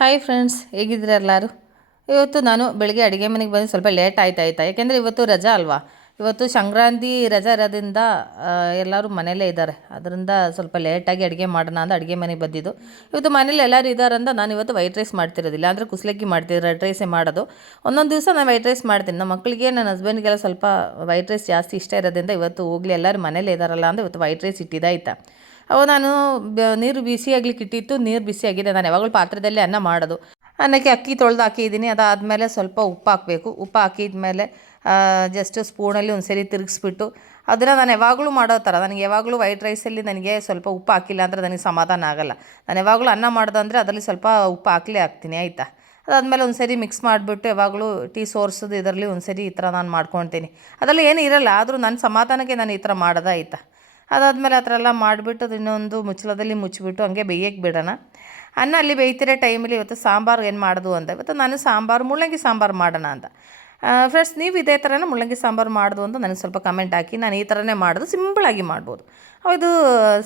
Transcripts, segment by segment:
Hi friends, ಹೇಗಿದ್ದೀರಾ ಎಲ್ಲರೂ? ಇವತ್ತು ನಾನು ಬೆಳಗ್ಗೆ ಅಡುಗೆ ಮನೆಗೆ ಬಂದು ಸ್ವಲ್ಪ ಲೇಟ್ ಆಯ್ತಾ ಯಾಕೆಂದರೆ ಇವತ್ತು ರಜಾ ಅಲ್ವಾ. ಇವತ್ತು ಸಂಕ್ರಾಂತಿ ರಜಾ ಇರೋದ್ರಿಂದ ಎಲ್ಲರೂ ಮನೆಯಲ್ಲೇ ಇದ್ದಾರೆ. ಅದರಿಂದ ಸ್ವಲ್ಪ ಲೇಟಾಗಿ ಅಡುಗೆ ಮಾಡೋಣ ಅಂತ ಅಡುಗೆ ಮನೆಗೆ ಬಂದಿದ್ದು. ಇವತ್ತು ಮನೇಲಿ ಎಲ್ಲರೂ ಇದ್ದಾರಂತ ನಾನು ಇವತ್ತು ವೈಟ್ ರೈಸ್ ಮಾಡ್ತಿರೋದಿಲ್ಲ, ಅಂದರೆ ಕುಸ್ಲಕ್ಕಿ ಮಾಡ್ತಿದ್ದೆ. ರೆಡ್ ರೈಸೇ ಮಾಡೋದು. ಒಂದೊಂದು ದಿವಸ ನಾನು ವೈಟ್ ರೈಸ್ ಮಾಡ್ತೀನಿ. ನಮ್ಮ ಮಕ್ಕಳಿಗೆ, ನನ್ನ ಹಸ್ಬೆಂಡ್ಗೆಲ್ಲ ಸ್ವಲ್ಪ ವೈಟ್ ರೈಸ್ ಜಾಸ್ತಿ ಇಷ್ಟ ಇರೋದ್ರಿಂದ ಇವತ್ತು ಹೋಗಲಿ ಎಲ್ಲರೂ ಮನೇಲೇ ಇದ್ದಾರಲ್ಲ ಅಂತ ಇವತ್ತು ವೈಟ್ ರೈಸ್ ಇಟ್ಟಿದ್ದಾಯ್ತಾ. ಅವು ನಾನು ನೀರು ಬಿಸಿ ಆಗ್ಲಿಕ್ಕೆ ಇಟ್ಟಿತ್ತು. ನೀರು ಬಿಸಿ ಆಗಿದೆ. ನಾನು ಯಾವಾಗಲೂ ಪಾತ್ರದಲ್ಲಿ ಅನ್ನ ಮಾಡೋದು. ಅನ್ನಕ್ಕೆ ಅಕ್ಕಿ ತೊಳೆದು ಹಾಕಿದ್ದೀನಿ. ಅದಾದಮೇಲೆ ಸ್ವಲ್ಪ ಉಪ್ಪು ಹಾಕಬೇಕು. ಉಪ್ಪು ಹಾಕಿದ್ಮೇಲೆ ಜಸ್ಟ್ ಸ್ಪೂನಲ್ಲಿ ಒಂದು ಸರಿ ತಿರುಗಿಸ್ಬಿಟ್ಟು ಅದನ್ನು ನಾನು ಯಾವಾಗಲೂ ಮಾಡೋ ಥರ, ನನಗೆ ಯಾವಾಗಲೂ ವೈಟ್ ರೈಸಲ್ಲಿ ನನಗೆ ಸ್ವಲ್ಪ ಉಪ್ಪು ಹಾಕಿಲ್ಲ ಅಂದರೆ ನನಗೆ ಸಮಾಧಾನ ಆಗೋಲ್ಲ. ನಾನು ಯಾವಾಗಲೂ ಅನ್ನ ಮಾಡೋದಂದರೆ ಅದರಲ್ಲಿ ಸ್ವಲ್ಪ ಉಪ್ಪು ಹಾಕ್ತೀನಿ ಆಯಿತಾ. ಅದಾದಮೇಲೆ ಒಂದು ಸರಿ ಮಿಕ್ಸ್ ಮಾಡಿಬಿಟ್ಟು ಯಾವಾಗಲೂ ಟೀ ಸೋರ್ಸೋದು ಇದರಲ್ಲಿ ಒಂದು ಸರಿ ಈ ಥರ ನಾನು ಮಾಡ್ಕೊಳ್ತೀನಿ. ಅದರಲ್ಲಿ ಏನೂ ಇರೋಲ್ಲ, ಆದರೂ ನನ್ನ ಸಮಾಧಾನಕ್ಕೆ ನಾನು ಈ ಥರ ಮಾಡೋದು ಆಯಿತಾ. ಅದಾದಮೇಲೆ ಆ ಥರ ಎಲ್ಲ ಮಾಡಿಬಿಟ್ಟು ಅದು ಇನ್ನೊಂದು ಮುಚ್ಚಳದಲ್ಲಿ ಮುಚ್ಚಿಬಿಟ್ಟು ಹಂಗೆ ಬೇಯಕ್ಕೆ ಬಿಡೋಣ. ಅನ್ನ ಅಲ್ಲಿ ಬೇಯ್ತಿರೋ ಟೈಮಲ್ಲಿ ಇವತ್ತು ಸಾಂಬಾರು ಏನು ಮಾಡೋದು ಅಂತ, ಇವತ್ತು ನಾನು ಮುಳ್ಳಂಗಿ ಸಾಂಬಾರು ಮಾಡೋಣ ಅಂತ. ಫ್ರೆಂಡ್ಸ್, ನೀವು ಇದೇ ಥರನೇ ಮುಳ್ಳಂಗಿ ಸಾಂಬಾರು ಮಾಡೋದು ಅಂತ ನನಗೆ ಸ್ವಲ್ಪ ಕಮೆಂಟ್ ಹಾಕಿ. ನಾನು ಈ ಥರನೇ ಮಾಡೋದು, ಸಿಂಪಳಾಗಿ ಮಾಡ್ಬೋದು. ಇದು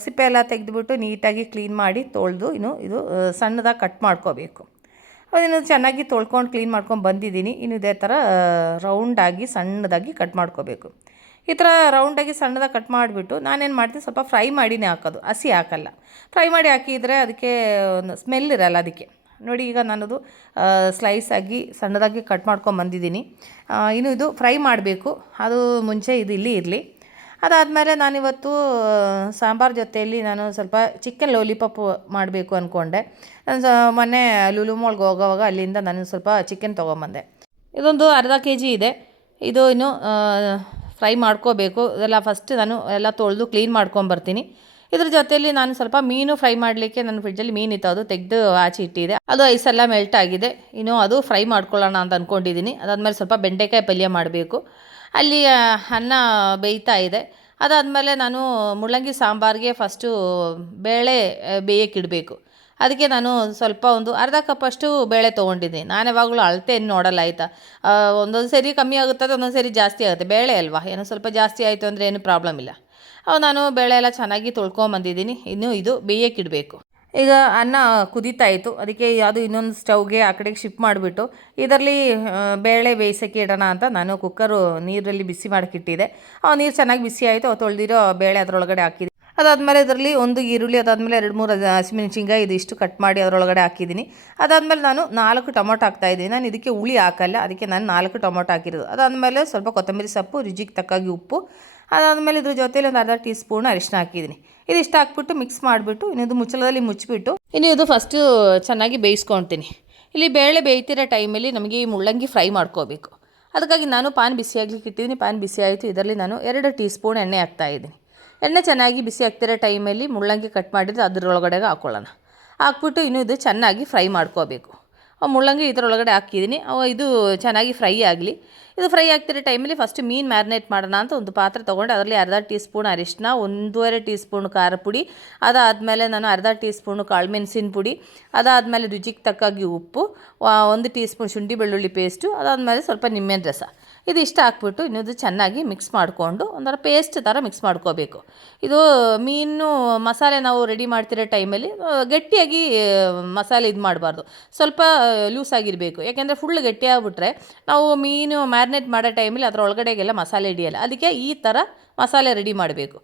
ಸಿಪ್ಪೆ ಎಲ್ಲ ತೆಗೆದುಬಿಟ್ಟು ನೀಟಾಗಿ ಕ್ಲೀನ್ ಮಾಡಿ ತೊಳೆದು ಇದು ಸಣ್ಣದಾಗಿ ಕಟ್ ಮಾಡ್ಕೋಬೇಕು. ಅದನ್ನು ಚೆನ್ನಾಗಿ ತೊಳ್ಕೊಂಡು ಕ್ಲೀನ್ ಮಾಡ್ಕೊಂಡು ಬಂದಿದ್ದೀನಿ. ಇನ್ನು ಇದೇ ಥರ ರೌಂಡಾಗಿ ಸಣ್ಣದಾಗಿ ಕಟ್ ಮಾಡ್ಕೋಬೇಕು. ಈ ಥರ ರೌಂಡಾಗಿ ಸಣ್ಣದಾಗಿ ಕಟ್ ಮಾಡಿಬಿಟ್ಟು ನಾನೇನು ಮಾಡ್ತೀನಿ, ಸ್ವಲ್ಪ ಫ್ರೈ ಮಾಡಿನೇ ಹಾಕೋದು, ಹಸಿ ಹಾಕಲ್ಲ. ಫ್ರೈ ಮಾಡಿ ಹಾಕಿದರೆ ಅದಕ್ಕೆ ಒಂದು ಸ್ಮೆಲ್ ಇರಲ್ಲ. ಅದಕ್ಕೆ ನೋಡಿ, ಈಗ ನಾನದು ಸ್ಲೈಸಾಗಿ ಸಣ್ಣದಾಗಿ ಕಟ್ ಮಾಡ್ಕೊಂಡು ಬಂದಿದ್ದೀನಿ. ಇನ್ನು ಇದು ಫ್ರೈ ಮಾಡಬೇಕು, ಅದು ಮುಂಚೆ ಇದು ಇಲ್ಲಿ ಇರಲಿ. ಅದಾದಮೇಲೆ ನಾನಿವತ್ತು ಸಾಂಬಾರು ಜೊತೆಯಲ್ಲಿ ನಾನು ಸ್ವಲ್ಪ ಚಿಕನ್ ಲಾಲಿಪಾಪ್ ಮಾಡಬೇಕು ಅಂದ್ಕೊಂಡೆ. ಮೊನ್ನೆ ಲುಲು ಮಾಲ್ಗೆ ಹೋಗೋವಾಗ ಅಲ್ಲಿಂದ ನಾನು ಸ್ವಲ್ಪ ಚಿಕನ್ ತೊಗೊಂಬಂದೆ. ಇದೊಂದು ಅರ್ಧ kg ಇದೆ. ಇದು ಇನ್ನು ಫ್ರೈ ಮಾಡ್ಕೋಬೇಕು. ಇದೆಲ್ಲ ಫಸ್ಟ್ ನಾನು ಎಲ್ಲ ತೊಳೆದು ಕ್ಲೀನ್ ಮಾಡ್ಕೊಂಬರ್ತೀನಿ. ಇದ್ರ ಜೊತೆಯಲ್ಲಿ ನಾನು ಸ್ವಲ್ಪ ಮೀನು ಫ್ರೈ ಮಾಡಲಿಕ್ಕೆ ನನ್ನ ಫ್ರಿಡ್ಜಲ್ಲಿ ಮೀನಿತ್ತು, ಅದು ತೆಗೆದು ಆಚೆ ಇಟ್ಟಿದೆ. ಅದು ಐಸೆಲ್ಲ ಮೆಲ್ಟ್ ಆಗಿದೆ. ಇನ್ನು ಅದು ಫ್ರೈ ಮಾಡ್ಕೊಳ್ಳೋಣ ಅಂತ ಅಂದ್ಕೊಂಡಿದ್ದೀನಿ. ಅದಾದಮೇಲೆ ಸ್ವಲ್ಪ ಬೆಂಡೆಕಾಯಿ ಪಲ್ಯ ಮಾಡಬೇಕು. ಅಲ್ಲಿ ಅನ್ನ ಬೇಯ್ತಾ ಇದೆ. ಅದಾದಮೇಲೆ ನಾನು ಮುಳ್ಳಂಗಿ ಸಾಂಬಾರಿಗೆ ಫಸ್ಟು ಬೇಳೆ ಬೇಯಕ್ಕಿಡಬೇಕು. ಅದಕ್ಕೆ ನಾನು ಸ್ವಲ್ಪ ಒಂದು ಅರ್ಧ ಕಪ್ಪಷ್ಟು ಬೇಳೆ ತೊಗೊಂಡಿದ್ದೀನಿ. ನಾನು ಯಾವಾಗಲೂ ಅಳತೆ ಏನು ನೋಡಲ್ಲ ಆಯಿತಾ. ಒಂದೊಂದು ಸರಿ ಕಮ್ಮಿ ಆಗುತ್ತದೆ, ಒಂದೊಂದು ಸರಿ ಜಾಸ್ತಿ ಆಗುತ್ತೆ. ಬೇಳೆ ಅಲ್ವಾ, ಏನೋ ಸ್ವಲ್ಪ ಜಾಸ್ತಿ ಆಯಿತು ಅಂದರೆ ಏನು ಪ್ರಾಬ್ಲಮ್ ಇಲ್ಲ. ನಾನು ಬೇಳೆ ಎಲ್ಲ ಚೆನ್ನಾಗಿ ತೊಳ್ಕೊಂಬಂದಿದ್ದೀನಿ. ಇನ್ನು ಇದು ಬೇಯಕ್ಕಿಡಬೇಕು. ಈಗ ಅನ್ನ ಕುದೀತಾ ಇತ್ತು, ಅದಕ್ಕೆ ಅದು ಇನ್ನೊಂದು ಸ್ಟವ್ಗೆ ಆ ಕಡೆಗೆ ಶಿಫ್ಟ್ ಮಾಡಿಬಿಟ್ಟು ಇದರಲ್ಲಿ ಬೇಳೆ ಬೇಯಿಸೋಕ್ಕೆ ಇಡೋಣ ಅಂತ ನಾನು ಕುಕ್ಕರು ನೀರಲ್ಲಿ ಬಿಸಿ ಮಾಡೋಕ್ಕಿಟ್ಟಿದ್ದೆ. ನೀರು ಚೆನ್ನಾಗಿ ಬಿಸಿ ಆಯಿತು. ತೊಳೆದಿರೋ ಬೇಳೆ ಅದರೊಳಗಡೆ ಹಾಕಿದ್ದೀನಿ. ಅದಾದಮೇಲೆ ಇದರಲ್ಲಿ ಒಂದು ಈರುಳ್ಳಿ, ಅದಾದಮೇಲೆ 2-3 ಹಸಿಮೆಣಸಿನ್ಕಾಯಿ ಇದಿಷ್ಟು ಕಟ್ ಮಾಡಿ ಅದರೊಳಗಡೆ ಹಾಕಿದ್ದೀನಿ. ಅದಾದಮೇಲೆ ನಾನು 4 ಟೊಮೊಟೊ ಹಾಕ್ತಾಯಿದ್ದೀನಿ. ನಾನು ಇದಕ್ಕೆ ಹುಳಿ ಹಾಕಲ್ಲ, ಅದಕ್ಕೆ ನಾನು 4 ಟೊಮೊಟೊ ಹಾಕಿರೋದು. ಅದಾದಮೇಲೆ ಸ್ವಲ್ಪ ಕೊತ್ತಂಬರಿ ಸೊಪ್ಪು, ರುಚಿಗೆ ತಕ್ಕಾಗಿ ಉಪ್ಪು, ಅದಾದಮೇಲೆ ಇದ್ರ ಜೊತೆಲಿ ಒಂದು ಅರ್ಧ ಟೀ ಸ್ಪೂನ್ ಅರಿಶಿನ ಹಾಕಿದ್ದೀನಿ. ಇದಿಷ್ಟು ಹಾಕ್ಬಿಟ್ಟು ಮಿಕ್ಸ್ ಮಾಡಿಬಿಟ್ಟು ಇದು ಮುಚ್ಚಳದಲ್ಲಿ ಮುಚ್ಚಿಬಿಟ್ಟು ಇದು ಫಸ್ಟು ಚೆನ್ನಾಗಿ ಬೇಯಿಸ್ಕೊಳ್ತೀನಿ. ಇಲ್ಲಿ ಬೇಳೆ ಬೇಯ್ತಿರೋ ಟೈಮಲ್ಲಿ ನಮಗೆ ಈ ಮುಳ್ಳಂಗಿ ಫ್ರೈ ಮಾಡ್ಕೋಬೇಕು. ಅದಕ್ಕಾಗಿ ನಾನು ಪಾನ್ ಬಿಸಿ ಆಗ್ಲಿಕ್ಕೆ ಇಟ್ಟಿದ್ದೀನಿ. ಪಾನ್ ಬಿಸಿ ಆಯಿತು. ಇದರಲ್ಲಿ ನಾನು 2 ಟೀ ಸ್ಪೂನ್ ಎಣ್ಣೆ ಹಾಕ್ತಾಯಿದ್ದೀನಿ. ಎಣ್ಣೆ ಚೆನ್ನಾಗಿ ಬಿಸಿ ಆಗ್ತಿರೋ ಟೈಮಲ್ಲಿ ಮುಳ್ಳಂಗಿ ಕಟ್ ಮಾಡಿದರೆ ಅದರೊಳಗಡೆ ಹಾಕ್ಕೊಳ್ಳೋಣ. ಹಾಕ್ಬಿಟ್ಟು ಇದು ಚೆನ್ನಾಗಿ ಫ್ರೈ ಮಾಡ್ಕೋಬೇಕು. ಮುಳ್ಳಂಗಿ ಇದರೊಳಗಡೆ ಹಾಕಿದ್ದೀನಿ. ಇದು ಚೆನ್ನಾಗಿ ಫ್ರೈ ಆಗಲಿ. ಇದು ಫ್ರೈ ಆಗ್ತಿರೋ ಟೈಮಲ್ಲಿ ಫಸ್ಟ್ ಮೀನು ಮ್ಯಾರಿನೇಟ್ ಮಾಡೋಣ ಅಂತ ಒಂದು ಪಾತ್ರೆ ತೊಗೊಂಡು ಅದರಲ್ಲಿ ಅರ್ಧ ಟೀ ಸ್ಪೂನ್ ಅರಿಶಿನ, 1.5 ಟೀ ಸ್ಪೂನ್ ಖಾರ ಪುಡಿ, ಅದಾದಮೇಲೆ ನಾನು ಅರ್ಧ ಟೀ ಸ್ಪೂನು ಕಾಳುಮೆಣಸಿನ ಪುಡಿ, ಅದಾದಮೇಲೆ ರುಚಿಗೆ ತಕ್ಕಾಗಿ ಉಪ್ಪು, 1 ಟೀ ಸ್ಪೂನ್ ಶುಂಠಿ ಬೆಳ್ಳುಳ್ಳಿ ಪೇಸ್ಟು, ಅದಾದಮೇಲೆ ಸ್ವಲ್ಪ ನಿಂಬೆಹಣ್ಣು ರಸ, ಇದಿಷ್ಟು ಹಾಕ್ಬಿಟ್ಟು ಇದು ಚೆನ್ನಾಗಿ ಮಿಕ್ಸ್ ಮಾಡಿಕೊಂಡು ಒಂಥರ ಪೇಸ್ಟ್ ಥರ ಮಿಕ್ಸ್ ಮಾಡ್ಕೋಬೇಕು. ಇದು ಮೀನು ಮಸಾಲೆ ನಾವು ರೆಡಿ ಮಾಡ್ತಿರೋ ಟೈಮಲ್ಲಿ ಗಟ್ಟಿಯಾಗಿ ಮಸಾಲೆ ಇದು ಮಾಡಬಾರ್ದು, ಸ್ವಲ್ಪ ಲೂಸ್ ಆಗಿರಬೇಕು. ಯಾಕೆಂದರೆ ಫುಲ್ ಗಟ್ಟಿ ಆಗಿಬಿಟ್ರೆ ನಾವು ಮೀನು ಮ್ಯಾರಿನೇಟ್ ಮಾಡೋ ಟೈಮಲ್ಲಿ ಅದರೊಳಗಡೆಗೆಲ್ಲ ಮಸಾಲೆ ಹಿಡಿಯಲ್ಲ. ಅದಕ್ಕೆ ಈ ಥರ ಮಸಾಲೆ ರೆಡಿ ಮಾಡಬೇಕು.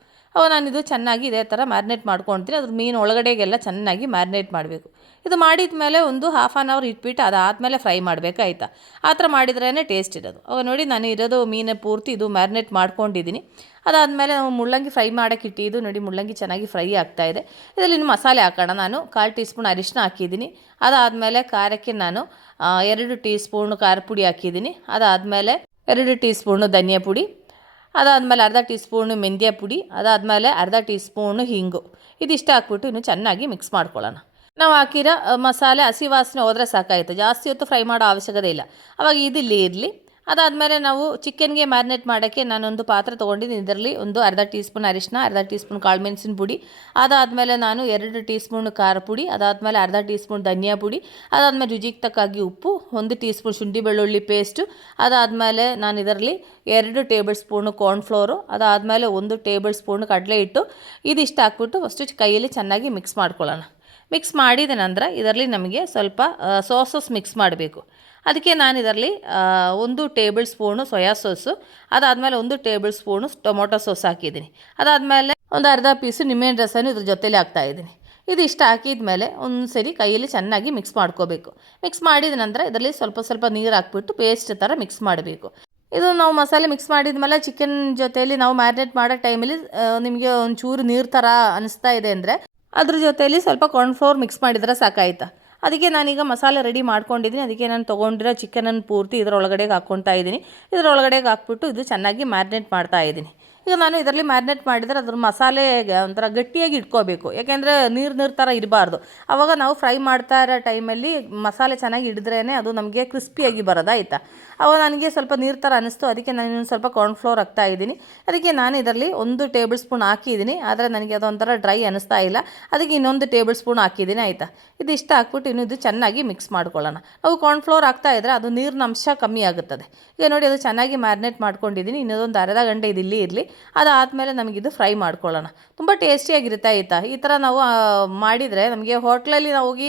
ನಾನಿದು ಚೆನ್ನಾಗಿ ಇದೇ ಥರ ಮ್ಯಾರಿನೇಟ್ ಮಾಡ್ಕೊಳ್ತೀನಿ. ಅದ್ರ ಮೀನು ಒಳಗಡೆಗೆಲ್ಲ ಚೆನ್ನಾಗಿ ಮ್ಯಾರಿನೇಟ್ ಮಾಡಬೇಕು. ಇದು ಮಾಡಿದ ಮೇಲೆ ಒಂದು 1/2 ಅವರ್ ಇಟ್ಬಿಟ್ಟು ಅದಾದಮೇಲೆ ಫ್ರೈ ಮಾಡಬೇಕಾಯ್ತಾ. ಆ ಥರ ಮಾಡಿದ್ರೇ ಟೇಸ್ಟ್ ಇರೋದು. ನೋಡಿ, ನಾನು ಇರೋದು ಮೀನು ಪೂರ್ತಿ ಇದು ಮ್ಯಾರಿನೇಟ್ ಮಾಡ್ಕೊಂಡಿದ್ದೀನಿ. ಅದಾದಮೇಲೆ ನಾವು ಮುಳ್ಳಂಗಿ ಫ್ರೈ ಮಾಡೋಕ್ಕೆ ಇಟ್ಟಿದ್ದು ನೋಡಿ, ಮುಳ್ಳಂಗಿ ಚೆನ್ನಾಗಿ ಫ್ರೈ ಆಗ್ತಾಯಿದೆ. ಇದರಲ್ಲಿ ಮಸಾಲೆ ಹಾಕೋಣ. ನಾನು 1/4 ಟೀ ಸ್ಪೂನ್ ಅರಿಶಿನ ಹಾಕಿದ್ದೀನಿ. ಅದಾದಮೇಲೆ ಖಾರಕ್ಕೆ ನಾನು 2 ಟೀ ಸ್ಪೂನ್ ಖಾರ ಪುಡಿ ಹಾಕಿದ್ದೀನಿ. ಅದಾದಮೇಲೆ 2 ಟೀ ಸ್ಪೂನು ಧನಿಯಾ ಪುಡಿ, ಅದಾದಮೇಲೆ ಅರ್ಧ ಟೀ ಸ್ಪೂನು ಮೆಂತ್ಯ ಪುಡಿ, ಅದಾದಮೇಲೆ ಅರ್ಧ ಟೀ ಸ್ಪೂನು ಹಿಂಗು, ಇದಿಷ್ಟು ಹಾಕ್ಬಿಟ್ಟು ಚೆನ್ನಾಗಿ ಮಿಕ್ಸ್ ಮಾಡ್ಕೊಳ್ಳೋಣ. ನಾವು ಹಾಕಿರೋ ಮಸಾಲೆ ಹಸಿ ವಾಸನೆ ಹೋದರೆ ಸಾಕಾಯಿತು, ಜಾಸ್ತಿ ಹೊತ್ತು ಫ್ರೈ ಮಾಡೋ ಅವಶ್ಯಕತೆ ಇಲ್ಲ. ಆವಾಗ ಇದಿಲ್ಲಿ ಇರಲಿ. ಅದಾದಮೇಲೆ ನಾವು ಚಿಕನ್ಗೆ ಮ್ಯಾರಿನೇಟ್ ಮಾಡೋಕ್ಕೆ ನಾನೊಂದು ಪಾತ್ರೆ ತೊಗೊಂಡಿದ್ದೀನಿ. ಇದರಲ್ಲಿ ಒಂದು ಅರ್ಧ ಟೀ ಸ್ಪೂನ್ ಅರಿಶಿನ, ಅರ್ಧ ಟೀ ಸ್ಪೂನ್ ಕಾಳುಮೆಣಸಿನ ಪುಡಿ, ಅದಾದಮೇಲೆ ನಾನು 2 ಟೀ ಸ್ಪೂನ್ ಖಾರ ಪುಡಿ, ಅದಾದಮೇಲೆ ಅರ್ಧ ಟೀ ಸ್ಪೂನ್ ಧನಿಯಾ ಪುಡಿ, ಅದಾದಮೇಲೆ ರುಚಿಗೆ ತಕ್ಕಾಗಿ ಉಪ್ಪು, 1 ಟೀ ಸ್ಪೂನ್ ಶುಂಠಿ ಬೆಳ್ಳುಳ್ಳಿ ಪೇಸ್ಟು, ಅದಾದಮೇಲೆ ನಾನು ಇದರಲ್ಲಿ 2 ಟೇಬಲ್ ಸ್ಪೂನು ಕಾರ್ನ್ಫ್ಲೋರು, ಅದಾದಮೇಲೆ 1 ಟೇಬಲ್ ಸ್ಪೂನ್ ಕಡಲೆ ಹಿಟ್ಟು, ಇದಿಷ್ಟು ಹಾಕ್ಬಿಟ್ಟು ಫಸ್ಟು ಕೈಯಲ್ಲಿ ಚೆನ್ನಾಗಿ ಮಿಕ್ಸ್ ಮಾಡ್ಕೊಳ್ಳೋಣ. ಮಿಕ್ಸ್ ಮಾಡಿದ ನಂತರ ಇದರಲ್ಲಿ ನಮಗೆ ಸ್ವಲ್ಪ ಸಾಸಸ್ ಮಿಕ್ಸ್ ಮಾಡಬೇಕು. ಅದಕ್ಕೆ ನಾನು ಇದರಲ್ಲಿ 1 ಟೇಬಲ್ ಸ್ಪೂನು ಸೋಯಾ ಸಾಸು, ಅದಾದಮೇಲೆ 1 ಟೇಬಲ್ ಸ್ಪೂನು ಟೊಮೊಟೊ ಸಾಸ್ ಹಾಕಿದ್ದೀನಿ. ಅದಾದಮೇಲೆ ಒಂದು ಅರ್ಧ ಪೀಸು ನಿಂಬೆಹಣ್ಣು ರಸನೂ ಇದ್ರ ಜೊತೆಲಿ ಹಾಕ್ತಾಯಿದ್ದೀನಿ. ಇದಿಷ್ಟು ಹಾಕಿದ ಮೇಲೆ ಒಂದು ಸರಿ ಕೈಯಲ್ಲಿ ಚೆನ್ನಾಗಿ ಮಿಕ್ಸ್ ಮಾಡ್ಕೋಬೇಕು. ಮಿಕ್ಸ್ ಮಾಡಿದ ನಂತರ ಇದರಲ್ಲಿ ಸ್ವಲ್ಪ ಸ್ವಲ್ಪ ನೀರು ಹಾಕ್ಬಿಟ್ಟು ಪೇಸ್ಟ್ ಥರ ಮಿಕ್ಸ್ ಮಾಡಬೇಕು. ಇದು ನಾವು ಮಸಾಲೆ ಮಿಕ್ಸ್ ಮಾಡಿದ ಮೇಲೆ ಚಿಕನ್ ಜೊತೆಯಲ್ಲಿ ನಾವು ಮ್ಯಾರಿನೇಟ್ ಮಾಡೋ ಟೈಮಲ್ಲಿ ನಿಮಗೆ ಒಂಚೂರು ನೀರು ಥರ ಅನಿಸ್ತಾ ಇದೆ ಅಂದರೆ ಅದ್ರ ಜೊತೆಯಲ್ಲಿ ಸ್ವಲ್ಪ ಕಾರ್ನ್ಫ್ಲೋರ್ ಮಿಕ್ಸ್ ಮಾಡಿದರೆ ಸಾಕಾಯ್ತಾ. ಅದಕ್ಕೆ ನಾನೀಗ ಮಸಾಲೆ ರೆಡಿ ಮಾಡ್ಕೊಂಡಿದ್ದೀನಿ. ಅದಕ್ಕೆ ನಾನು ತೊಗೊಂಡಿರೋ ಚಿಕನನ್ನು ಪೂರ್ತಿ ಇದರೊಳಗಡೆಗೆ ಹಾಕ್ಕೊತಾ ಇದ್ದೀನಿ. ಇದರೊಳಗಡೆಗೆ ಹಾಕ್ಬಿಟ್ಟು ಇದು ಚೆನ್ನಾಗಿ ಮ್ಯಾರಿನೇಟ್ ಮಾಡ್ತಾ ಇದ್ದೀನಿ. ಈಗ ನಾನು ಇದರಲ್ಲಿ ಮ್ಯಾರಿನೇಟ್ ಮಾಡಿದರೆ ಅದ್ರ ಮಸಾಲೆ ಒಂಥರ ಗಟ್ಟಿಯಾಗಿ ಇಟ್ಕೋಬೇಕು. ಯಾಕೆಂದರೆ ನೀರು ಥರ ಇರಬಾರ್ದು. ಆವಾಗ ನಾವು ಫ್ರೈ ಮಾಡ್ತಾ ಇರೋ ಟೈಮಲ್ಲಿ ಮಸಾಲೆ ಚೆನ್ನಾಗಿ ಹಿಡಿದ್ರೇ ಅದು ನಮಗೆ ಕ್ರಿಸ್ಪಿಯಾಗಿ ಬರೋದಾಯ್ತಾ. ಅವಾಗ ನನಗೆ ಸ್ವಲ್ಪ ನೀರು ಥರ ಅನ್ನಿಸ್ತು. ಅದಕ್ಕೆ ನಾನು ಇನ್ನೊಂದು ಸ್ವಲ್ಪ ಕಾರ್ನ್ಫ್ಲೋರ್ ಹಾಕ್ತಾ ಇದ್ದೀನಿ. ಅದಕ್ಕೆ ನಾನು ಇದರಲ್ಲಿ 1 ಟೇಬಲ್ ಸ್ಪೂನ್ ಹಾಕಿದ್ದೀನಿ. ಆದರೆ ನನಗೆ ಅದೊಂಥರ ಡ್ರೈ ಅನ್ನಿಸ್ತಾ ಇಲ್ಲ. ಅದಕ್ಕೆ ಇನ್ನೊಂದು ಟೇಬಲ್ ಸ್ಪೂನ್ ಹಾಕಿದ್ದೀನಿ ಆಯಿತಾ. ಇದಿಷ್ಟು ಹಾಕ್ಬಿಟ್ಟು ಇದು ಚೆನ್ನಾಗಿ ಮಿಕ್ಸ್ ಮಾಡ್ಕೊಳ್ಳೋಣ. ನಾವು ಕಾರ್ನ್ಫ್ಲೋರ್ ಹಾಕ್ತಾ ಇದ್ದರೆ ಅದು ನೀರಿನ ಅಂಶ ಕಮ್ಮಿ ಆಗುತ್ತದೆ. ಈಗ ನೋಡಿ ಅದು ಚೆನ್ನಾಗಿ ಮ್ಯಾರಿನೇಟ್ ಮಾಡ್ಕೊಂಡಿದ್ದೀನಿ. ಇನ್ನೊಂದು ಅರ್ಧ ಗಂಟೆ ಇದು ಇರಲಿ. ಅದಾದಮೇಲೆ ನಮಗಿದು ಫ್ರೈ ಮಾಡ್ಕೊಳ್ಳೋಣ. ತುಂಬ ಟೇಸ್ಟಿಯಾಗಿರುತ್ತೆ ಆಯಿತಾ. ಈ ಥರ ನಾವು ಮಾಡಿದರೆ ನಮಗೆ ಹೋಟ್ಲಲ್ಲಿ ನಾವು ಹೋಗಿ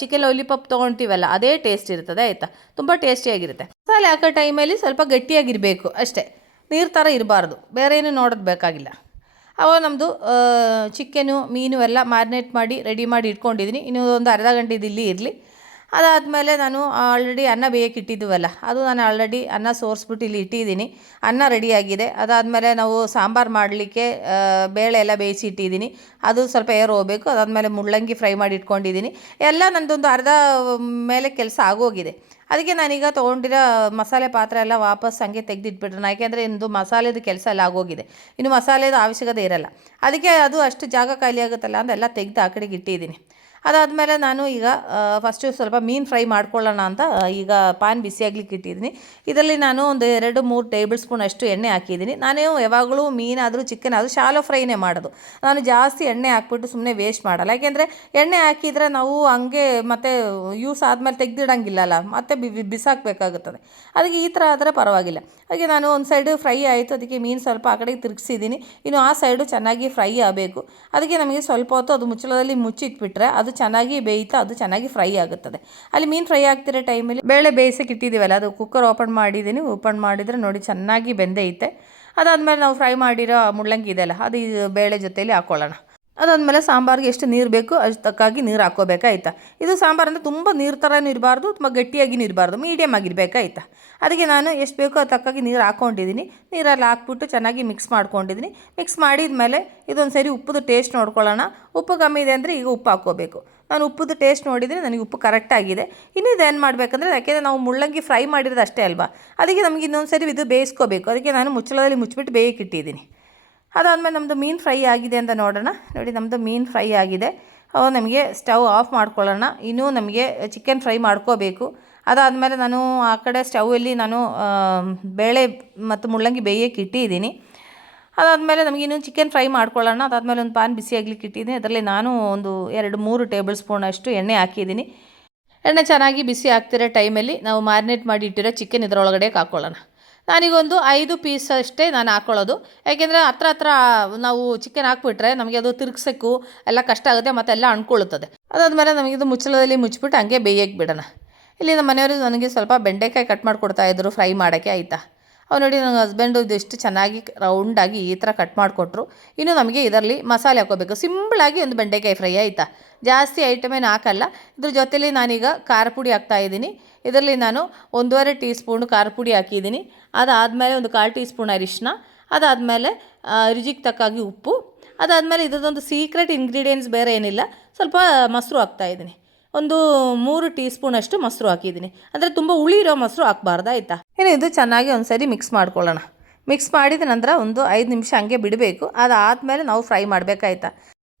ಚಿಕನ್ ಲಾಲಿಪಾಪ್ ತೊಗೊಳ್ತೀವಲ್ಲ ಅದೇ ಟೇಸ್ಟ್ ಇರ್ತದೆ ಆಯಿತಾ. ತುಂಬ ಟೇಸ್ಟಿಯಾಗಿರುತ್ತೆ. ಮಸಾಲೆ ಹಾಕೋ ಟೈಮಲ್ಲಿ ಸ್ವಲ್ಪ ಗಟ್ಟಿಯಾಗಿರಬೇಕು ಅಷ್ಟೇ, ನೀರು ಥರ ಇರಬಾರ್ದು. ಬೇರೆ ಏನು ನೋಡೋದು ಬೇಕಾಗಿಲ್ಲ. ಅವಾಗ ನಮ್ಮದು ಚಿಕನ್ನು ಮೀನು ಎಲ್ಲ ಮ್ಯಾರಿನೇಟ್ ಮಾಡಿ ರೆಡಿ ಮಾಡಿ ಇಟ್ಕೊಂಡಿದ್ದೀನಿ. ಇನ್ನೂ ಒಂದು ಅರ್ಧ ಗಂಟೆ ಇದು ಇರಲಿ. ಅದಾದಮೇಲೆ ನಾನು ಆಲ್ರೆಡಿ ಅನ್ನ ಬೇಯಕ್ಕೆ ಇಟ್ಟಿದ್ದೀವಲ್ಲ, ಅದು ನಾನು ಆಲ್ರೆಡಿ ಅನ್ನ ಸೋರಿಸ್ಬಿಟ್ಟು ಇಲ್ಲಿ ಇಟ್ಟಿದ್ದೀನಿ. ಅನ್ನ ರೆಡಿಯಾಗಿದೆ. ಅದಾದಮೇಲೆ ನಾವು ಸಾಂಬಾರು ಮಾಡಲಿಕ್ಕೆ ಬೇಳೆ ಎಲ್ಲ ಬೇಯಿಸಿ ಇಟ್ಟಿದ್ದೀನಿ. ಅದು ಸ್ವಲ್ಪ ಏರ್ ಹೋಗಬೇಕು. ಅದಾದಮೇಲೆ ಮುಳ್ಳಂಗಿ ಫ್ರೈ ಮಾಡಿ ಇಟ್ಕೊಂಡಿದ್ದೀನಿ. ಎಲ್ಲ ನನ್ನದೊಂದು ಅರ್ಧ ಮೇಲೆ ಕೆಲಸ ಆಗೋಗಿದೆ. ಅದಕ್ಕೆ ನಾನೀಗ ತೊಗೊಂಡಿರೋ ಮಸಾಲೆ ಪಾತ್ರೆ ಎಲ್ಲ ವಾಪಸ್ ಹಂಗೆ ತೆಗೆದಿಟ್ಬಿಟ್ರೆ, ಯಾಕೆಂದರೆ ಇಂದು ಮಸಾಲೆದು ಕೆಲಸ ಎಲ್ಲ ಆಗೋಗಿದೆ. ಇನ್ನು ಮಸಾಲೆದು ಅವಶ್ಯಕತೆ ಇರಲ್ಲ. ಅದಕ್ಕೆ ಅದು ಅಷ್ಟು ಜಾಗ ಖಾಲಿ ಆಗುತ್ತಲ್ಲ ಅಂತ ಎಲ್ಲ ತೆಗೆದು ಆ ಕಡೆಗೆ ಇಟ್ಟಿದ್ದೀನಿ. ಅದಾದಮೇಲೆ ನಾನು ಈಗ ಫಸ್ಟು ಸ್ವಲ್ಪ ಮೀನು ಫ್ರೈ ಮಾಡ್ಕೊಳ್ಳೋಣ ಅಂತ ಈಗ ಪಾನ್ ಬಿಸಿಯಾಗ್ಲಿಕ್ಕೆ ಇಟ್ಟಿದ್ದೀನಿ. ಇದರಲ್ಲಿ ನಾನು ಒಂದು 2-3 ಟೇಬಲ್ ಸ್ಪೂನ್ ಅಷ್ಟು ಎಣ್ಣೆ ಹಾಕಿದ್ದೀನಿ. ನಾನು ಯಾವಾಗಲೂ ಮೀನಾದರೂ ಚಿಕನ್ ಆದರೂ ಶಾಲೋ ಫ್ರೈನೇ ಮಾಡೋದು. ನಾನು ಜಾಸ್ತಿ ಎಣ್ಣೆ ಹಾಕ್ಬಿಟ್ಟು ಸುಮ್ಮನೆ ವೇಸ್ಟ್ ಮಾಡಲ್ಲ. ಯಾಕೆಂದರೆ ಎಣ್ಣೆ ಹಾಕಿದರೆ ನಾವು ಹಂಗೆ ಮತ್ತೆ ಯೂಸ್ ಆದಮೇಲೆ ತೆಗೆದಿಡಂಗಿಲ್ಲಲ್ಲ, ಮತ್ತೆ ಬಿಸಾಕಬೇಕಾಗುತ್ತದೆ. ಅದಕ್ಕೆ ಈ ಥರ ಆದರೆ ಪರವಾಗಿಲ್ಲ. ಹಾಗೆ ನಾನು ಒಂದು ಸೈಡು ಫ್ರೈ ಆಯಿತು. ಅದಕ್ಕೆ ಮೀನು ಸ್ವಲ್ಪ ಆ ಕಡೆಗೆ ತಿರುಗಿಸಿದ್ದೀನಿ. ಇನ್ನು ಆ ಸೈಡು ಚೆನ್ನಾಗಿ ಫ್ರೈ ಆಗಬೇಕು. ಅದಕ್ಕೆ ನಮಗೆ ಸ್ವಲ್ಪ ಹೊತ್ತು ಅದು ಮುಚ್ಚಳದಲ್ಲಿ ಮುಚ್ಚಿಟ್ಬಿಟ್ರೆ ಅದು ಚೆನ್ನಾಗಿ ಬೇಯ್ತಾ ಅದು ಚೆನ್ನಾಗಿ ಫ್ರೈ ಆಗುತ್ತದೆ. ಅಲ್ಲಿ ಮೀನು ಫ್ರೈ ಆಗ್ತಿರೋ ಟೈಮಲ್ಲಿ ಬೇಳೆ ಬೇಯಿಸೋಕೆ ಇಟ್ಟಿದ್ದೀವಲ್ಲ, ಅದು ಕುಕ್ಕರ್ ಓಪನ್ ಮಾಡಿದ್ದೀನಿ. ಓಪನ್ ಮಾಡಿದರೆ ನೋಡಿ ಚೆನ್ನಾಗಿ ಬೆಂದೈತೆ. ಅದಾದಮೇಲೆ ನಾವು ಫ್ರೈ ಮಾಡಿರೋ ಮುಳ್ಳಂಗಿ ಇದೆಯಲ್ಲ, ಅದು ಬೇಳೆ ಜೊತೆಯಲ್ಲಿ ಹಾಕ್ಕೊಳ್ಳೋಣ. ಅದಾದಮೇಲೆ ಸಾಂಬಾರಿಗೆ ಎಷ್ಟು ನೀರು ಬೇಕು ಅಷ್ಟು ತಕ್ಕಾಗಿ ನೀರು ಹಾಕ್ಕೋಬೇಕಾಯ್ತಾ. ಇದು ಸಾಂಬಾರು ಅಂದರೆ ತುಂಬ ನೀರು ಥರನೂ ಇರಬಾರ್ದು, ತುಂಬ ಗಟ್ಟಿಯಾಗಿನೂ ಇರಬಾರ್ದು, ಮೀಡಿಯಮ್ ಆಗಿರಬೇಕಾಯ್ತಾ. ಅದಕ್ಕೆ ನಾನು ಎಷ್ಟು ಬೇಕೋ ಅದು ತಕ್ಕಾಗಿ ನೀರು ಹಾಕ್ಕೊಂಡಿದ್ದೀನಿ. ನೀರಲ್ಲಿ ಹಾಕ್ಬಿಟ್ಟು ಚೆನ್ನಾಗಿ ಮಿಕ್ಸ್ ಮಾಡ್ಕೊಂಡಿದ್ದೀನಿ. ಮಿಕ್ಸ್ ಮಾಡಿದ ಮೇಲೆ ಇದೊಂದು ಸರಿ ಉಪ್ಪುದು ಟೇಸ್ಟ್ ನೋಡ್ಕೊಳ್ಳೋಣ. ಉಪ್ಪು ಕಮ್ಮಿ ಇದೆ ಅಂದರೆ ಈಗ ಉಪ್ಪು ಹಾಕ್ಕೋಬೇಕು. ನಾನು ಉಪ್ಪುದು ಟೇಸ್ಟ್ ನೋಡಿದರೆ ನನಗೆ ಉಪ್ಪು ಕರೆಕ್ಟಾಗಿದೆ. ಇನ್ನು ಇದೇನು ಮಾಡಬೇಕಂದ್ರೆ, ಯಾಕೆಂದರೆ ನಾವು ಮುಳ್ಳಂಗಿ ಫ್ರೈ ಮಾಡಿರೋದು ಅಷ್ಟೇ ಅಲ್ವಾ, ಅದಕ್ಕೆ ನಮಗೆ ಇನ್ನೊಂದು ಸರಿ ಇದು ಬೇಯಿಸ್ಕೋಬೇಕು. ಅದಕ್ಕೆ ನಾನು ಮುಚ್ಚಳದಲ್ಲಿ ಮುಚ್ಚಿಬಿಟ್ಟು ಬೇಯಕ್ಕೆ ಇಟ್ಟಿದ್ದೀನಿ. ಅದಾದಮೇಲೆ ನಮ್ಮದು ಮೀನು ಫ್ರೈ ಆಗಿದೆ ಅಂತ ನೋಡೋಣ. ನೋಡಿ ನಮ್ಮದು ಮೀನು ಫ್ರೈ ಆಗಿದೆ. ನಮಗೆ ಸ್ಟವ್ ಆಫ್ ಮಾಡ್ಕೊಳ್ಳೋಣ. ಇನ್ನೂ ನಮಗೆ ಚಿಕನ್ ಫ್ರೈ ಮಾಡ್ಕೋಬೇಕು. ಅದಾದಮೇಲೆ ನಾನು ಆ ಕಡೆ ಸ್ಟವಲ್ಲಿ ನಾನು ಬೇಳೆ ಮತ್ತು ಮುಳ್ಳಂಗಿ ಬೇಯಕ್ಕೆ ಇಟ್ಟಿದ್ದೀನಿ. ಅದಾದಮೇಲೆ ನಮಗೆ ಇನ್ನೂ ಚಿಕನ್ ಫ್ರೈ ಮಾಡ್ಕೊಳ್ಳೋಣ. ಅದಾದಮೇಲೆ ಒಂದು ಪಾನ್ ಬಿಸಿ ಆಗ್ಲಿಕ್ಕೆ ಇಟ್ಟಿದ್ದೀನಿ. ಅದರಲ್ಲಿ ನಾನು ಒಂದು 2-3 ಟೇಬಲ್ ಸ್ಪೂನ್ ಅಷ್ಟು ಎಣ್ಣೆ ಹಾಕಿದ್ದೀನಿ. ಎಣ್ಣೆ ಚೆನ್ನಾಗಿ ಬಿಸಿ ಆಗ್ತಿರೋ ಟೈಮಲ್ಲಿ ನಾವು ಮ್ಯಾರಿನೇಟ್ ಮಾಡಿ ಇಟ್ಟಿರೋ ಚಿಕನ್ ಇದರೊಳಗಡೆ ಹಾಕ್ಕೊಳ್ಳೋಣ. ನಾನೀಗೊಂದು 5 ಪೀಸ್ ಅಷ್ಟೇ ನಾನು ಹಾಕ್ಕೊಳ್ಳೋದು. ಯಾಕೆಂದರೆ ಹತ್ರ ನಾವು ಚಿಕನ್ ಹಾಕ್ಬಿಟ್ರೆ ನಮಗೆ ಅದು ತಿರುಗ್ಸೋಕ್ಕೂ ಎಲ್ಲ ಕಷ್ಟ ಆಗುತ್ತೆ, ಮತ್ತು ಎಲ್ಲ ಅಂಟ್ಕೊಳ್ಳುತ್ತದೆ. ಅದಾದಮೇಲೆ ನಮಗಿದು ಮುಚ್ಚಳದಲ್ಲಿ ಮುಚ್ಚಿಬಿಟ್ಟು ಹಂಗೆ ಬೇಯಕ್ಕೆ ಬಿಡೋಣ. ಇಲ್ಲಿ ನಮ್ಮ ಮನೆಯವರು ನನಗೆ ಸ್ವಲ್ಪ ಬೆಂಡೆಕಾಯಿ ಕಟ್ ಮಾಡಿಕೊಡ್ತಾಯಿದ್ರು ಫ್ರೈ ಮಾಡೋಕ್ಕೆ ಆಯಿತಾ. ಅವ್ರು ನೋಡಿ ನನ್ನ ಹಸ್ಬೆಂಡು ಇದೆಷ್ಟು ಚೆನ್ನಾಗಿ ರೌಂಡಾಗಿ ಈ ಥರ ಕಟ್ ಮಾಡಿಕೊಟ್ರು. ಇನ್ನು ನಮಗೆ ಇದರಲ್ಲಿ ಮಸಾಲೆ ಹಾಕ್ಕೋಬೇಕು. ಸಿಂಪಲಾಗಿ ಒಂದು ಬೆಂಡೆಕಾಯಿ ಫ್ರೈ ಆಯಿತಾ, ಜಾಸ್ತಿ ಐಟಮೇನು ಹಾಕಲ್ಲ. ಇದ್ರ ಜೊತೆಲಿ ನಾನೀಗ ಖಾರ ಪುಡಿ ಹಾಕ್ತಾಯಿದ್ದೀನಿ. ಇದರಲ್ಲಿ ನಾನು 1.5 ಟೀ ಸ್ಪೂನು ಖಾರ ಪುಡಿ ಹಾಕಿದ್ದೀನಿ. ಅದಾದಮೇಲೆ ಒಂದು 1/4 ಟೀ ಸ್ಪೂನ್ ಅರಿಶಿನ, ಅದಾದಮೇಲೆ ರುಚಿಗೆ ತಕ್ಕಾಗಿ ಉಪ್ಪು, ಅದಾದಮೇಲೆ ಇದೊಂದು ಸೀಕ್ರೆಟ್ ಇಂಗ್ರೀಡಿಯೆಂಟ್ಸ್ ಬೇರೆ ಏನಿಲ್ಲ, ಸ್ವಲ್ಪ ಮೊಸರು ಹಾಕ್ತಾಯಿದ್ದೀನಿ. ಒಂದು 3 ಟೀ ಸ್ಪೂನಷ್ಟು ಮೊಸರು ಹಾಕಿದ್ದೀನಿ. ಅಂದರೆ ತುಂಬ ಹುಳಿ ಇರೋ ಮೊಸರು ಹಾಕ್ಬಾರ್ದು ಆಯಿತಾ. ಇನ್ನು ಇದು ಚೆನ್ನಾಗಿ ಒಂದು ಸರಿ ಮಿಕ್ಸ್ ಮಾಡ್ಕೊಳ್ಳೋಣ. ಮಿಕ್ಸ್ ಮಾಡಿದ ನಂತರ ಒಂದು 5 ನಿಮಿಷ ಹಂಗೆ ಬಿಡಬೇಕು. ಅದಾದಮೇಲೆ ನಾವು ಫ್ರೈ ಮಾಡಬೇಕಾಯ್ತಾ.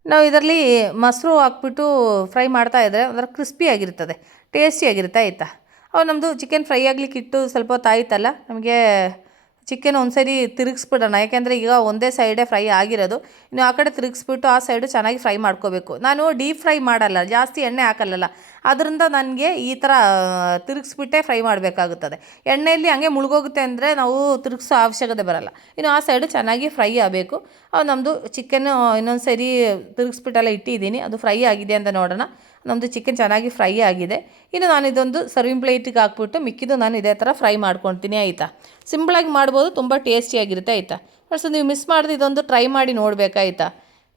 ನಾವು ಇದರಲ್ಲಿ ಮೊಸರು ಹಾಕ್ಬಿಟ್ಟು ಫ್ರೈ ಮಾಡ್ತಾಯಿದ್ರೆ ಒಂಥರ ಕ್ರಿಸ್ಪಿಯಾಗಿರ್ತದೆ, ಟೇಸ್ಟಿಯಾಗಿರುತ್ತೆ ಆಯಿತಾ. ನಮ್ಮದು ಚಿಕನ್ ಫ್ರೈ ಆಗಲಿಕ್ಕೆ ಇಟ್ಟು ಸ್ವಲ್ಪ ಹೊತ್ತು ಆಯ್ತಲ್ಲ, ನಮಗೆ ಚಿಕನ್ ಒಂದ್ಸರಿ ತಿರುಗಿಸ್ಬಿಡೋಣ, ಯಾಕೆಂದರೆ ಈಗ ಒಂದೇ ಸೈಡೇ ಫ್ರೈ ಆಗಿರೋದು. ಇನ್ನು ಆ ಕಡೆ ತಿರುಗಿಸ್ಬಿಟ್ಟು ಆ ಸೈಡು ಚೆನ್ನಾಗಿ ಫ್ರೈ ಮಾಡ್ಕೋಬೇಕು. ನಾನು ಡೀಪ್ ಫ್ರೈ ಮಾಡಲ್ಲ, ಜಾಸ್ತಿ ಎಣ್ಣೆ ಹಾಕಲ್ಲ, ಅದರಿಂದ ನನಗೆ ಈ ಥರ ತಿರುಗಿಸ್ಬಿಟ್ಟೆ ಫ್ರೈ ಮಾಡಬೇಕಾಗುತ್ತದೆ. ಎಣ್ಣೆಯಲ್ಲಿ ಹಂಗೆ ಮುಳುಗೋಗುತ್ತೆ ಅಂದರೆ ನಾವು ತಿರುಗಿಸೋ ಅವಶ್ಯಕತೆ ಬರಲ್ಲ. ಇನ್ನು ಆ ಸೈಡು ಚೆನ್ನಾಗಿ ಫ್ರೈ ಆಗಬೇಕು. ನಮ್ಮದು ಚಿಕನ್ನು ಇನ್ನೊಂದು ಸರಿ ತಿರುಗಿಸ್ಬಿಟ್ಟೆಲ್ಲ ಇಟ್ಟಿದ್ದೀನಿ, ಅದು ಫ್ರೈ ಆಗಿದೆ ಅಂತ ನೋಡೋಣ. ನಮ್ಮದು ಚಿಕನ್ ಚೆನ್ನಾಗಿ ಫ್ರೈ ಆಗಿದೆ. ಇನ್ನು ನಾನು ಇದೊಂದು ಸರ್ವಿಂಗ್ ಪ್ಲೇಟಿಗೆ ಹಾಕ್ಬಿಟ್ಟು ಮಿಕ್ಕಿದ್ದು ನಾನು ಇದೇ ಥರ ಫ್ರೈ ಮಾಡ್ಕೊತೀನಿ ಆಯಿತಾ. ಸಿಂಪಳಾಗಿ ಮಾಡ್ಬೋದು, ತುಂಬ ಟೇಸ್ಟಿಯಾಗಿರುತ್ತೆ ಆಯಿತಾ. ಫ್ರೆಂಡ್ಸ್, ನೀವು ಮಿಸ್ ಮಾಡಿದ್ರೆ ಇದೊಂದು ಟ್ರೈ ಮಾಡಿ ನೋಡಬೇಕಾಯ್ತಾ,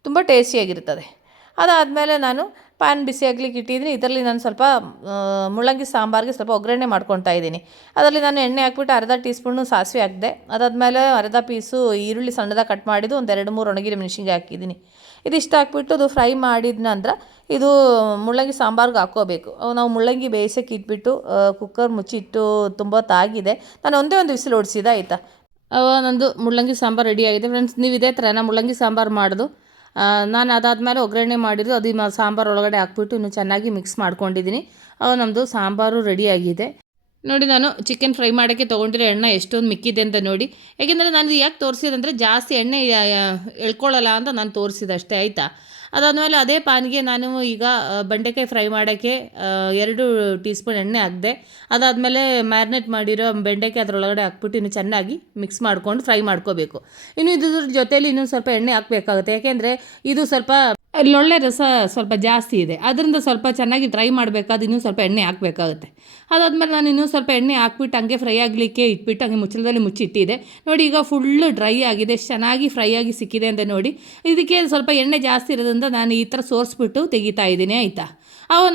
ತುಂಬ ಟೇಸ್ಟಿಯಾಗಿರ್ತದೆ. ಅದಾದಮೇಲೆ ನಾನು ಪ್ಯಾನ್ ಬಿಸಿ ಆಗ್ಲಿಕ್ಕೆ ಇಟ್ಟಿದ್ದೀನಿ. ಇದರಲ್ಲಿ ನಾನು ಸ್ವಲ್ಪ ಮುಳ್ಳಂಗಿ ಸಾಂಬಾರಿಗೆ ಸ್ವಲ್ಪ ಒಗ್ಗರಣೆ ಮಾಡ್ಕೊತಾ ಇದ್ದೀನಿ. ಅದರಲ್ಲಿ ನಾನು ಎಣ್ಣೆ ಹಾಕ್ಬಿಟ್ಟು ಅರ್ಧ ಟೀ ಸ್ಪೂನು ಸಾಸಿವೆ ಹಾಕಿದೆ. ಅದಾದಮೇಲೆ ಅರ್ಧ ಪೀಸು ಈರುಳ್ಳಿ ಸಣ್ಣದಾಗಿ ಕಟ್ ಮಾಡಿದ್ದು ಒಂದು 2-3 ಒಣಗಿದ ಮೆಣಸಿನ್ಕಾಯಿ ಹಾಕಿದ್ದೀನಿ. ಇದಿಷ್ಟು ಹಾಕ್ಬಿಟ್ಟು ಅದು ಫ್ರೈ ಮಾಡಿದ ನಂತರ ಇದು ಮುಳ್ಳಂಗಿ ಸಾಂಬಾರ್ಗೆ ಹಾಕ್ಕೋಬೇಕು. ನಾವು ಮುಳ್ಳಂಗಿ ಬೇಯಿಸೋಕೆ ಇಟ್ಬಿಟ್ಟು ಕುಕ್ಕರ್ ಮುಚ್ಚಿಟ್ಟು ತುಂಬ ತಾಗಿದೆ. ನಾನು ಒಂದೇ ಒಂದು ವಿಸಿಲ್ ಹೊಡಿಸಿದೆ ಆಯಿತಾ. ನಂದು ಮುಳ್ಳಂಗಿ ಸಾಂಬಾರು ರೆಡಿ ಆಗಿದೆ. ಫ್ರೆಂಡ್ಸ್, ನೀವು ಇದೇ ಥರ ಮುಳ್ಳಂಗಿ ಸಾಂಬಾರು ಮಾಡೋದು. ನಾನು ಅದಾದಮೇಲೆ ಒಗ್ಗರಣೆ ಮಾಡಿದ್ದು ಅದು ಸಾಂಬಾರು ಒಳಗಡೆ ಹಾಕ್ಬಿಟ್ಟು ಇನ್ನು ಚೆನ್ನಾಗಿ ಮಿಕ್ಸ್ ಮಾಡ್ಕೊಂಡಿದ್ದೀನಿ. ನಮ್ಮದು ಸಾಂಬಾರು ರೆಡಿಯಾಗಿದೆ. ನೋಡಿ, ನಾನು ಚಿಕನ್ ಫ್ರೈ ಮಾಡೋಕ್ಕೆ ತೊಗೊಂಡಿರೋ ಎಣ್ಣೆ ಎಷ್ಟೊಂದು ಮಿಕ್ಕಿದೆ ಅಂತ ನೋಡಿ. ಯಾಕೆಂದರೆ ನಾನು ಯಾಕೆ ತೋರಿಸಿದಂದರೆ ಜಾಸ್ತಿ ಎಣ್ಣೆ ಎಳ್ಕೊಳ್ಳಲ್ಲ ಅಂತ ನಾನು ತೋರಿಸಿದೆ ಅಷ್ಟೇ ಆಯಿತಾ. ಅದಾದಮೇಲೆ ಅದೇ ಪಾನ್ಗೆ ನಾನು ಈಗ ಬೆಂಡೆಕಾಯಿ ಫ್ರೈ ಮಾಡೋಕ್ಕೆ 2 ಟೀ ಸ್ಪೂನ್ ಎಣ್ಣೆ ಹಾಕಿದೆ. ಅದಾದಮೇಲೆ ಮ್ಯಾರಿನೇಟ್ ಮಾಡಿರೋ ಬೆಂಡೆಕಾಯಿ ಅದರೊಳಗಡೆ ಹಾಕ್ಬಿಟ್ಟು ಇನ್ನು ಚೆನ್ನಾಗಿ ಮಿಕ್ಸ್ ಮಾಡ್ಕೊಂಡು ಫ್ರೈ ಮಾಡ್ಕೋಬೇಕು. ಇನ್ನು ಇದ್ರ ಜೊತೆಯಲ್ಲಿ ಇನ್ನೂ ಸ್ವಲ್ಪ ಎಣ್ಣೆ ಹಾಕಬೇಕಾಗುತ್ತೆ, ಯಾಕೆಂದರೆ ಇದು ಸ್ವಲ್ಪ ಒಳ್ಳೆ ರಸ ಸ್ವಲ್ಪ ಜಾಸ್ತಿ ಇದೆ, ಅದರಿಂದ ಸ್ವಲ್ಪ ಚೆನ್ನಾಗಿ ಡ್ರೈ ಮಾಡಬೇಕಾದ್ರೆ ಇನ್ನೂ ಸ್ವಲ್ಪ ಎಣ್ಣೆ ಹಾಕಬೇಕಾಗುತ್ತೆ. ಅದಾದಮೇಲೆ ನಾನು ಇನ್ನೂ ಸ್ವಲ್ಪ ಎಣ್ಣೆ ಹಾಕ್ಬಿಟ್ಟು ಹಂಗೆ ಫ್ರೈ ಆಗಲಿಕ್ಕೆ ಇಟ್ಬಿಟ್ಟು ಹಂಗೆ ಮುಚ್ಚಳದಲ್ಲಿ ಮುಚ್ಚಿಟ್ಟಿದೆ. ನೋಡಿ, ಈಗ ಫುಲ್ಲು ಡ್ರೈ ಆಗಿದೆ, ಚೆನ್ನಾಗಿ ಫ್ರೈ ಆಗಿ ಸಿಕ್ಕಿದೆ ಅಂತ ನೋಡಿ. ಇದಕ್ಕೆ ಸ್ವಲ್ಪ ಎಣ್ಣೆ ಜಾಸ್ತಿ ಇರೋದ್ರಿಂದ ನಾನು ಈ ಥರ ಸೋರಿಸ್ಬಿಟ್ಟು ತೆಗಿತಾ ಇದ್ದೀನಿ ಆಯಿತಾ.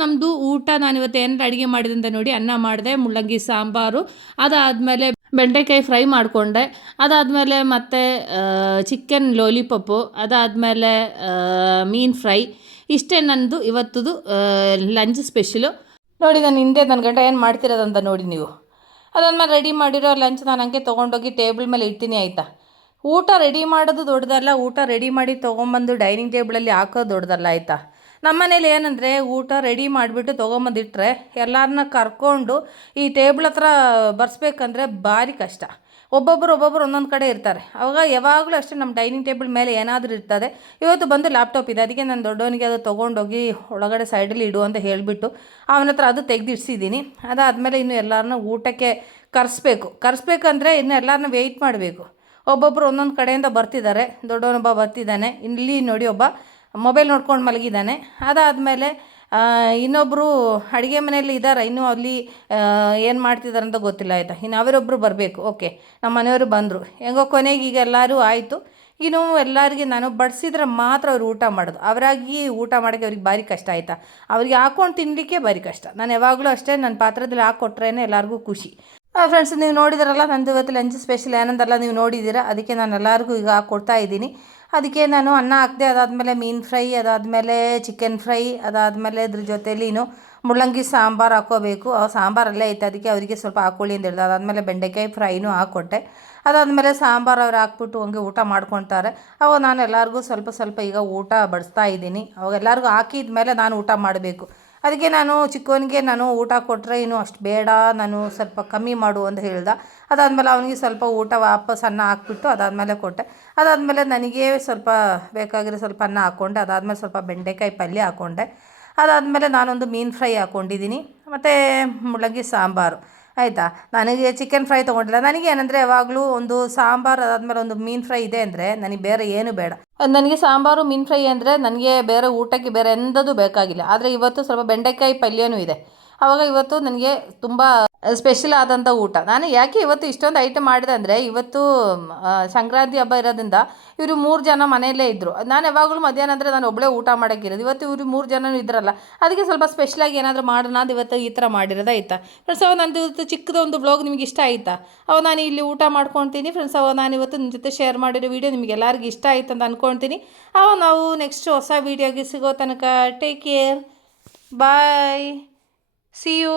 ನಮ್ಮದು ಊಟ ನಾನು ಇವತ್ತು ಏನಾರು ಅಡುಗೆ ಮಾಡಿದೆ ಅಂತ ನೋಡಿ. ಅನ್ನ ಮಾಡಿದೆ, ಮುಳ್ಳಂಗಿ ಸಾಂಬಾರು, ಅದಾದಮೇಲೆ ಬೆಂಡೆಕಾಯಿ ಫ್ರೈ ಮಾಡಿಕೊಂಡೆ, ಅದಾದಮೇಲೆ ಮತ್ತು ಚಿಕನ್ ಲಾಲಿಪಾಪು, ಅದಾದಮೇಲೆ ಮೀನು ಫ್ರೈ. ಇಷ್ಟೇ ನನ್ನದು ಇವತ್ತದು ಲಂಚ್ ಸ್ಪೆಷಲು. ನೋಡಿ, ನಾನು ಹಿಂದೆ ನನ್ನ ಗಂಡ ಏನು ಮಾಡ್ತಿರೋದಂತ ನೋಡಿ ನೀವು. ಅದಾದಮೇಲೆ ರೆಡಿ ಮಾಡಿರೋ ಲಂಚ್ ನಾನು ಹಂಗೆ ತೊಗೊಂಡೋಗಿ ಟೇಬಲ್ ಮೇಲೆ ಇಡ್ತೀನಿ ಆಯಿತಾ. ಊಟ ರೆಡಿ ಮಾಡೋದು ದೊಡ್ಡದಲ್ಲ, ಊಟ ರೆಡಿ ಮಾಡಿ ತೊಗೊಂಬಂದು ಡೈನಿಂಗ್ ಟೇಬಲಲ್ಲಿ ಹಾಕೋದು ದೊಡ್ಡದಲ್ಲ ಆಯಿತಾ. ನಮ್ಮ ಮನೇಲಿ ಏನಂದರೆ ಊಟ ರೆಡಿ ಮಾಡಿಬಿಟ್ಟು ತೊಗೊಂಬಂದಿಟ್ರೆ ಎಲ್ಲರನ್ನ ಕರ್ಕೊಂಡು ಈ ಟೇಬಲ್ ಹತ್ರ ಬರ್ಸ್ಬೇಕಂದ್ರೆ ಭಾರಿ ಕಷ್ಟ. ಒಬ್ಬೊಬ್ಬರು ಒಂದೊಂದು ಕಡೆ ಇರ್ತಾರೆ. ಅವಾಗ ಯಾವಾಗಲೂ ಅಷ್ಟೇ ನಮ್ಮ ಡೈನಿಂಗ್ ಟೇಬಲ್ ಮೇಲೆ ಏನಾದರೂ ಇರ್ತದೆ. ಇವತ್ತು ಬಂದು ಲ್ಯಾಪ್ಟಾಪ್ ಇದೆ, ಅದಕ್ಕೆ ನಾನು ದೊಡ್ಡವನಿಗೆ ಅದು ತೊಗೊಂಡೋಗಿ ಒಳಗಡೆ ಸೈಡಲ್ಲಿ ಇಡು ಅಂತ ಹೇಳಿಬಿಟ್ಟು ಅವನ ಹತ್ರ ಅದು ತೆಗೆದಿಡ್ಸಿದ್ದೀನಿ. ಅದಾದಮೇಲೆ ಇನ್ನು ಎಲ್ಲರನ್ನೂ ಊಟಕ್ಕೆ ಕರೆಸ್ಬೇಕಂದ್ರೆ ಇನ್ನು ಎಲ್ಲರನ್ನೂ ವೆಯ್ಟ್ ಮಾಡಬೇಕು. ಒಬ್ಬೊಬ್ಬರು ಒಂದೊಂದು ಕಡೆಯಿಂದ ಬರ್ತಿದ್ದಾರೆ. ದೊಡ್ಡವನೊಬ್ಬ ಬರ್ತಿದ್ದಾನೆ, ಇಲ್ಲಿ ನೋಡಿ ಒಬ್ಬ ಮೊಬೈಲ್ ನೋಡ್ಕೊಂಡು ಮಲಗಿದ್ದಾನೆ. ಅದಾದಮೇಲೆ ಇನ್ನೊಬ್ಬರು ಅಡುಗೆ ಮನೆಯಲ್ಲಿ ಇದ್ದಾರೆ, ಇನ್ನೂ ಅಲ್ಲಿ ಏನು ಮಾಡ್ತಿದ್ದಾರೆ ಅಂತ ಗೊತ್ತಿಲ್ಲ ಆಯಿತಾ. ಇನ್ನು ಅವರೊಬ್ಬರು ಬರಬೇಕು. ಓಕೆ, ನಮ್ಮ ಮನೆಯವರು ಬಂದರು. ಹೆಂಗೋ ಕೊನೆಗೆ ಈಗ ಎಲ್ಲರೂ ಆಯಿತು. ಇನ್ನು ಎಲ್ಲರಿಗೆ ನಾನು ಬಡಿಸಿದ್ರೆ ಮಾತ್ರ ಅವ್ರು ಊಟ ಮಾಡೋದು. ಅವರಾಗಿ ಊಟ ಮಾಡೋಕ್ಕೆ ಅವ್ರಿಗೆ ಭಾರಿ ಕಷ್ಟ ಆಯಿತಾ. ಅವ್ರಿಗೆ ಹಾಕ್ಕೊಂಡು ತಿನ್ನಲಿಕ್ಕೆ ಭಾರಿ ಕಷ್ಟ. ನಾನು ಯಾವಾಗಲೂ ಅಷ್ಟೇ, ನನ್ನ ಪಾತ್ರದಲ್ಲಿ ಹಾಕ್ಕೊಟ್ರೇ ಎಲ್ಲರಿಗೂ ಖುಷಿ. ಫ್ರೆಂಡ್ಸ್, ನೀವು ನೋಡಿದಿರಲ್ಲ ನಂದು ಇವತ್ತು ಲಂಚ್ ಸ್ಪೆಷಲ್ ಏನಂದಲ್ಲ ನೀವು ನೋಡಿದ್ದೀರಾ. ಅದಕ್ಕೆ ನಾನು ಎಲ್ಲರಿಗೂ ಈಗ ಕೊಡ್ತಾ ಇದ್ದೀನಿ. ಅದಕ್ಕೆ ನಾನು ಅನ್ನ ಹಾಕಿದೆ, ಅದಾದಮೇಲೆ ಮೀನು ಫ್ರೈ, ಅದಾದಮೇಲೆ ಚಿಕನ್ ಫ್ರೈ, ಅದಾದಮೇಲೆ ಅದ್ರ ಜೊತೆಲಿ ಮುಳ್ಳಂಗಿ ಸಾಂಬಾರು ಹಾಕ್ಕೋಬೇಕು. ಸಾಂಬಾರಲ್ಲೇ ಐತೆ, ಅದಕ್ಕೆ ಅವರಿಗೆ ಸ್ವಲ್ಪ ಹಾಕ್ಕೊಳ್ಳಿ ಅಂತ ಹೇಳಿದೆ. ಅದಾದಮೇಲೆ ಬೆಂಡೆಕಾಯಿ ಫ್ರೈನೂ ಹಾಕ್ಕೊಟ್ಟೆ. ಅದಾದಮೇಲೆ ಸಾಂಬಾರು ಅವ್ರು ಹಾಕ್ಬಿಟ್ಟು ಹಂಗೆ ಊಟ ಮಾಡ್ಕೊತಾರೆ. ಅವಾಗ ನಾನು ಎಲ್ಲರಿಗೂ ಸ್ವಲ್ಪ ಈಗ ಊಟ ಬಡಿಸ್ತಾ ಇದ್ದೀನಿ. ಅವಾಗ ಎಲ್ಲರಿಗೂ ಹಾಕಿದ ಮೇಲೆ ನಾನು ಊಟ ಮಾಡಬೇಕು. ಅದಕ್ಕೆ ನಾನು ಚಿಕ್ಕವನಿಗೆ ನಾನು ಊಟ ಕೊಟ್ಟರೆ ಇನ್ನೂ ಅಷ್ಟು ಬೇಡ, ನಾನು ಸ್ವಲ್ಪ ಕಮ್ಮಿ ಮಾಡು ಅಂತ ಹೇಳ್ದೆ. ಅದಾದಮೇಲೆ ಅವನಿಗೆ ಸ್ವಲ್ಪ ಊಟ ವಾಪಸ್ ಅನ್ನ ಹಾಕ್ಬಿಟ್ಟು ಅದಾದಮೇಲೆ ಕೊಟ್ಟೆ. ಅದಾದಮೇಲೆ ನನಗೆ ಸ್ವಲ್ಪ ಬೇಕಾಗಿರೋ ಸ್ವಲ್ಪ ಅನ್ನ ಹಾಕ್ಕೊಂಡೆ. ಅದಾದಮೇಲೆ ಸ್ವಲ್ಪ ಬೆಂಡೆಕಾಯಿ ಪಲ್ಯ ಹಾಕ್ಕೊಂಡೆ. ಅದಾದಮೇಲೆ ನಾನೊಂದು ಮೀನು ಫ್ರೈ ಹಾಕ್ಕೊಂಡಿದ್ದೀನಿ, ಮತ್ತು ಮುಳ್ಳಂಗಿ ಸಾಂಬಾರು ಆಯಿತಾ. ನನಗೆ ಚಿಕನ್ ಫ್ರೈ ತೊಗೊಂಡಿಲ್ಲ. ನನಗೆ ಏನಂದರೆ ಯಾವಾಗಲೂ ಒಂದು ಸಾಂಬಾರು ಅದಾದಮೇಲೆ ಒಂದು ಮೀನು ಫ್ರೈ ಇದೆ ಅಂದರೆ ನನಗೆ ಬೇರೆ ಏನು ಬೇಡ. ನನಗೆ ಸಾಂಬಾರು ಮೀನು ಫ್ರೈ ಅಂದರೆ ನನಗೆ ಬೇರೆ ಊಟಕ್ಕೆ ಬೇರೆ ಎಂಥದ್ದು ಬೇಕಾಗಿಲ್ಲ. ಆದರೆ ಇವತ್ತು ಸ್ವಲ್ಪ ಬೆಂಡೆಕಾಯಿ ಪಲ್ಯನೂ ಇದೆ. ಆವಾಗ ಇವತ್ತು ನನಗೆ ತುಂಬ ಸ್ಪೆಷಲ್ ಆದಂಥ ಊಟ. ನಾನು ಯಾಕೆ ಇವತ್ತು ಇಷ್ಟೊಂದು ಐಟಮ್ ಮಾಡಿದೆ ಅಂದರೆ, ಇವತ್ತು ಸಂಕ್ರಾಂತಿ ಹಬ್ಬ ಇರೋದ್ರಿಂದ ಇವರು 3 ಜನ ಮನೆಯಲ್ಲೇ ಇದ್ದರು. ನಾನು ಯಾವಾಗಲೂ ಮಧ್ಯಾಹ್ನ ಅಂದರೆ ನಾನು ಒಬ್ಬಳೇ ಊಟ ಮಾಡೋಕ್ಕಿರೋದು. ಇವತ್ತು ಇವರು 3 ಜನನೂ ಇದ್ರಲ್ಲ, ಅದಕ್ಕೆ ಸ್ವಲ್ಪ ಸ್ಪೆಷಲಾಗಿ ಏನಾದರೂ ಮಾಡೋಣ ಅದು ಇವತ್ತು ಈ ಥರ ಮಾಡಿರೋದು ಆಯಿತಾ. ಫ್ರೆಂಡ್ಸ್, ನಂದು ಇವತ್ತು ಚಿಕ್ಕದೊಂದು ಬ್ಲಾಗ್ ನಿಮಗೆ ಇಷ್ಟ ಆಯಿತಾ. ನಾನು ಇಲ್ಲಿ ಊಟ ಮಾಡ್ಕೊತೀನಿ ಫ್ರೆಂಡ್ಸ್. ನಾನು ಇವತ್ತು ನಿಮ್ಮ ಜೊತೆ ಶೇರ್ ಮಾಡಿರೋ ವೀಡಿಯೋ ನಿಮಗೆ ಎಲ್ಲರಿಗೂ ಇಷ್ಟ ಆಯಿತು ಅಂತ ಅಂದ್ಕೊಳ್ತೀನಿ. ನಾವು ನೆಕ್ಸ್ಟ್ ಹೊಸ ವೀಡಿಯೋಗೆ ಸಿಗೋ ತನಕ take care, bye, see you.